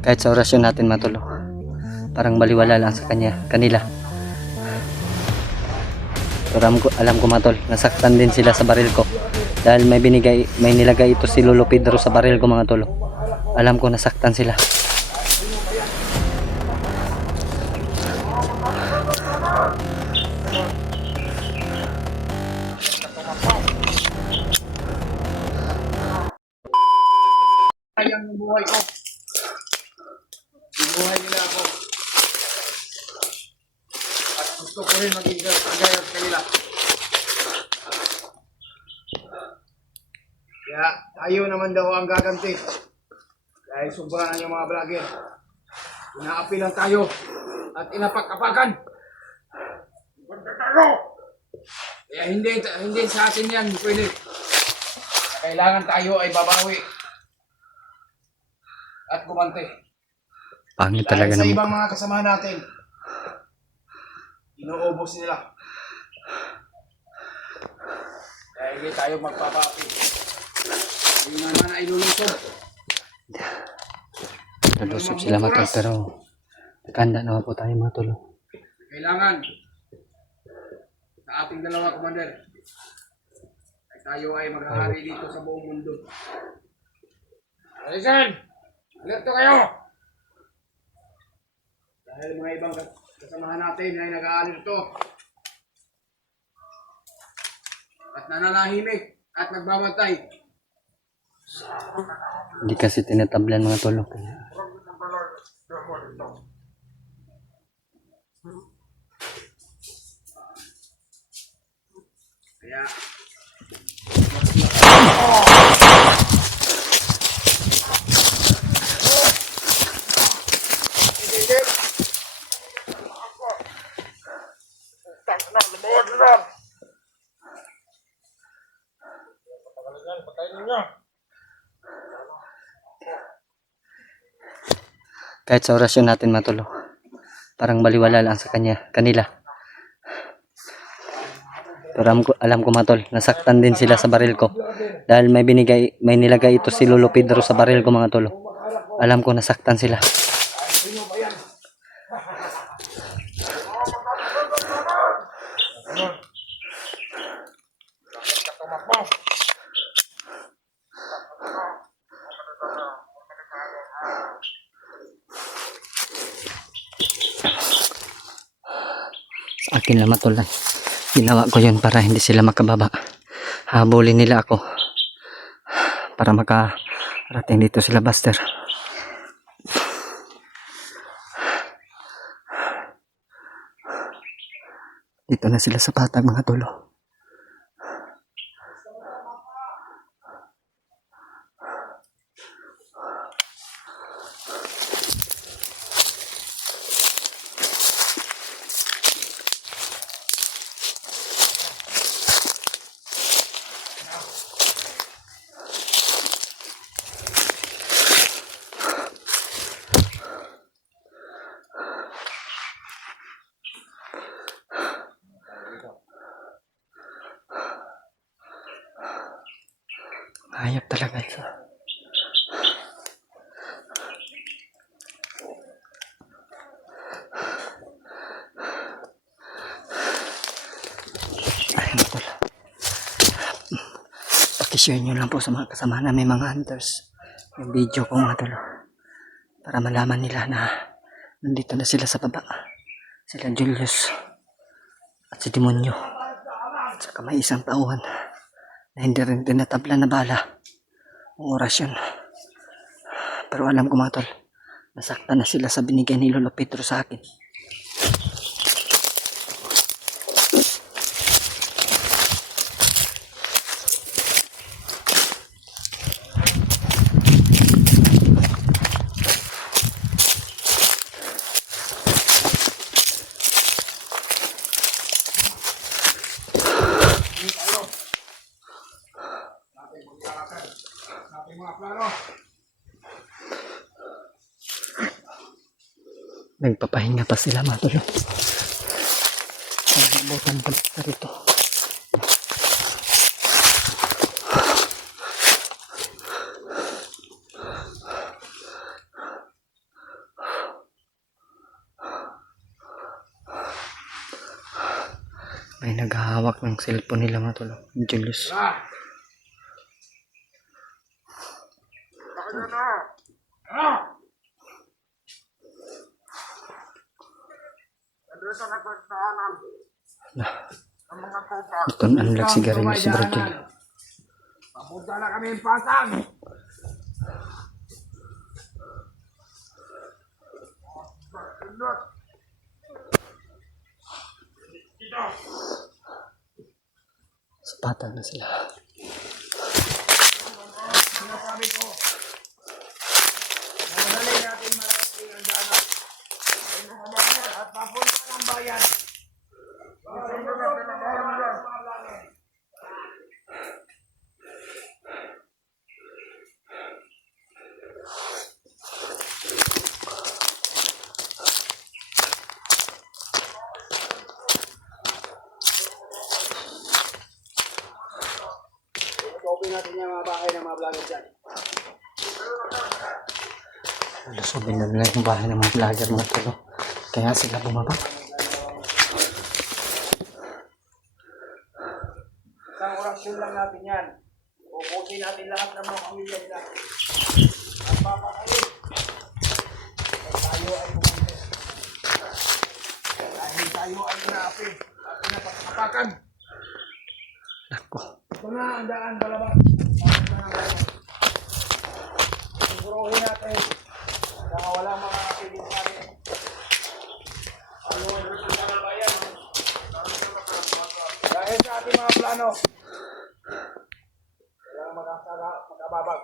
Kahit sa orasyon natin matulog, parang baliwala lang sa kanila. Pero alam ko matol, nasaktan din sila sa baril ko. Dahil may nilagay ito si Lolo Pedro sa baril ko mga tolo. Alam ko nasaktan sila. Sayang yung buhay ko. Yung buhay nila ako. At gusto ko rin maging kagaya sa kanila. Kaya tayo naman daw ang gaganti. Dahil sobrahan yung mga vlogger. Inaapi lang tayo at inapak-apakan. Banda tayo! Kaya hindi sa atin yan pwede. Kailangan tayo ay babawi at gumante. Pangit talaga sa ng ibang mga kasamahan natin, inuubos nila. Dahil hindi tayo magpapapi. Yung naman ay lulusob. Lulusob sila matol, pero nakahanda naman po tayo mga tolo. Kailangan sa ating dalawa, Commander, ay tayo ay maghahari dito sa buong mundo. Alisan! Alerto kayo! Dahil mga ibang kasamahan natin ay nag-aalirto at nananahimik at nagbabantay. Hindi kasi tinatablan mga tolo. Kaya Kahit sa orasyon natin matulog, parang baliwala lang sa kanila. Pero alam ko matol, nasaktan din sila sa baril ko. Dahil may nilagay ito si Lolo Pedro sa baril ko mga tolo. Alam ko nasaktan sila. Sa akin lang matol, ginawa ko yun para hindi sila makababa. Habulin nila ako para makarating dito sila Buster. Dito na sila sa patag mga tolo. Hayop talaga ito. Ayun ito. Pakishare nyo lang po sa mga kasama na may mga hunters yung video ko mga tolo. Para malaman nila na nandito na sila sa baba. Sila Julius at si Demonyo. At saka may isang tauhan na hindi rin tinatabla na bala ang orasyon. Pero alam ko mga tol, nasaktan na sila sa binigay ni Lolo Pedro sa akin. Nagpapahinga pa sila mga tol. Nabutan pa na rito. May naghahawak ng cellphone nila mga tol. Julius. Ito ang nagsigarilyo si Bro Jul. Papunta na kami yung pasang. Sapatan na sila. Sinasabi ko, madali natin marating ang daanan. Ay mga bayan at papunta ng bayan. Open natin yung mga bahay ng mga vlogger dyan. Lusubin na nila yung bahay ng mga vlogger mga tol. Kaya sila bumaba. Isang orasyon lang natin yan. Ubusin natin lahat ng mga pamilya nila. At papakalit. At tayo ay bumili. Dahil tayo ay naapi at pinapakapakan. Nako. Ito na ang daan palabas. Siguruhin natin na wala mga kapiling sa amin. Dahil sa ating mga plano, kailangan magkababag.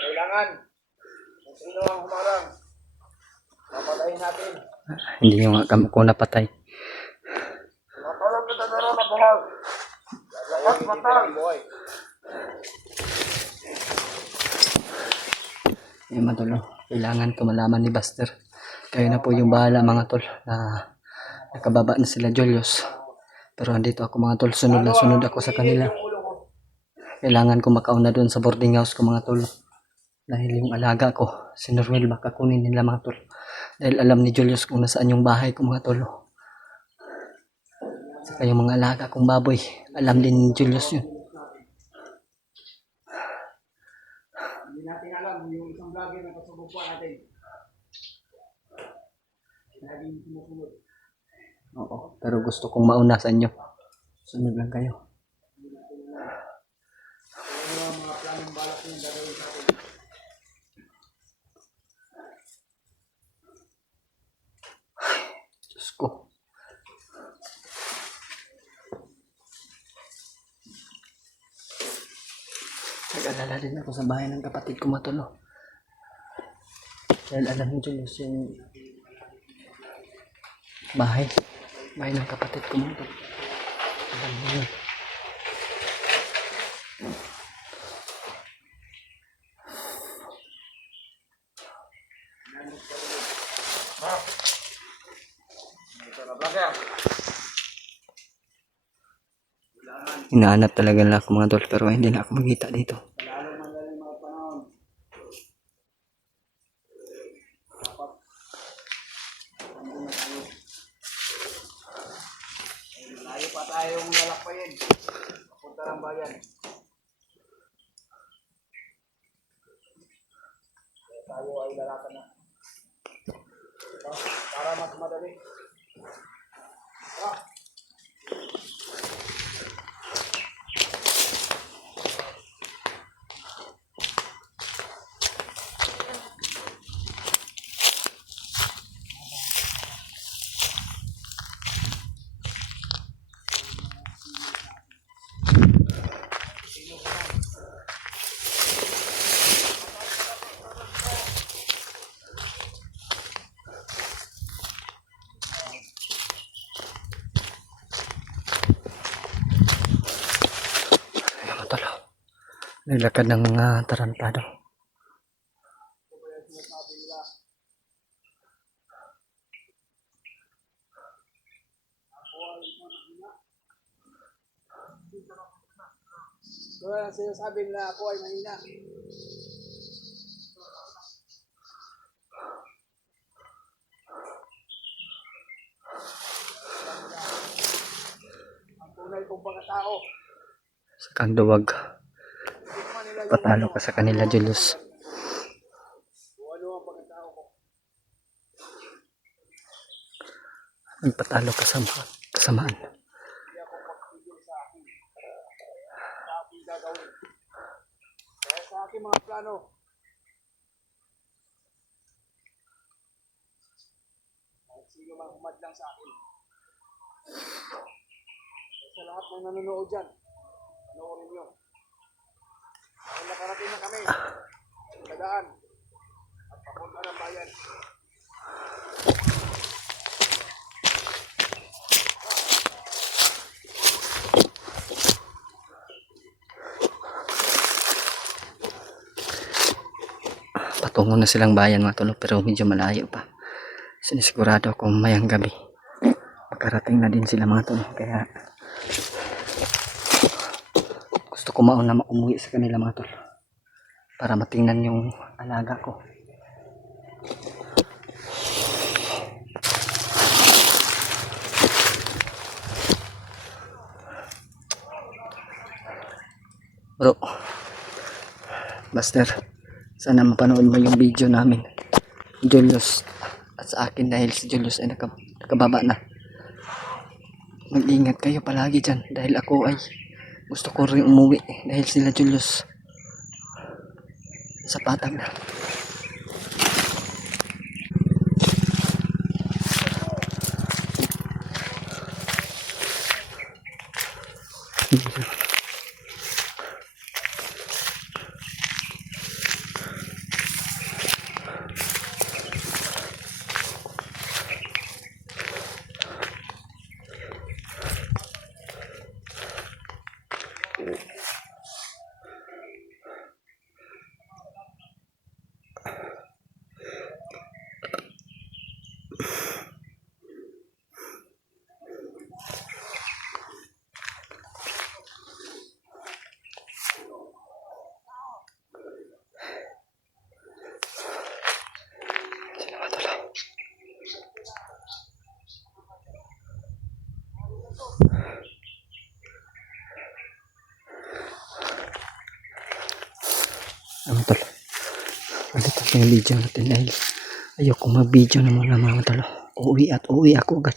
Kailangan kung sino ang humarang, mapatayin natin. Hindi yung ko napatay. Mapalog kita na rin magbuhal. Lahat matang. Mga tol, kailangan ko malaman ni Buster. Kayo na po yung bahala mga tol na nakababa na sila Julius. Pero andito ako mga tol, sunod na sunod ako sa kanila. Kailangan ko makauna doon sa boarding house ko mga tol. Dahil yung alaga ko, si Norwell, baka kunin nila mga tol. Dahil alam ni Julius kung nasaan yung bahay ko mga tol. Saka yung mga alaga kong baboy, alam din ni Julius yun. Hindi natin alam yung isang vlogger na pasubukan natin. Laging sumusunod. Oo, pero gusto kong mauna sa inyo. Sunod lang kayo. Ano ang mga planong balak yung gagawin sa atin? Diyos ko. Nag-alala din ako sa bahay ng kapatid ko matulo. Dahil alam ni Julius yung bahay ng kapatid ko matulo. Alam niyo yun. Ito na vlogger. Hinahanap talaga nila ako mga tol, pero hindi na ako magkita dito. Lalo magaling mga panahon. Dapat andun na tayo. Layo pa tayong lalakbayin. Papunta ng bayan. Kaya tayo ay lalakan na. Para mas madali. Ano tol? Naglakad ng mga tarantado. Ako ay Wala lang sinasabi na ako ay mahina. Ang tunay kong pagkatao. Sa kang duwag, Tikman nila yung patalo ka sa kanila, Julius. kung ano ang pagkatao ko. Magpatalo ka sa mga kasamaan. Hindi ako magpapigil sa akin. Sa aking gagawin. Dahil sa aking mga plano. Kahit sino man humadlang sa akin. Sa lahat ng nanonood dyan, panoorin nyo. Dahil nakarating na kami sa daan at papunta ng bayan. Patungo na silang bayan mga tol, pero medyo malayo pa. Sinisigurado kung mayang gabi makarating na din sila mga tol. Kaya gusto ko mauna umuwi sa kanila mga tol para matingnan yung alaga ko. Bro, Buster, sana mapanood mo yung video namin, Julius, at sa akin, dahil si Julius ay nakababa na. Mag-ingat kayo palagi dyan, dahil ako ay gusto ko rin umuwi dahil sila Julius sa patag na. Ano tol, balik natin yung video natin dahil ayoko mag-video na muna mga tol. Uuwi ako agad.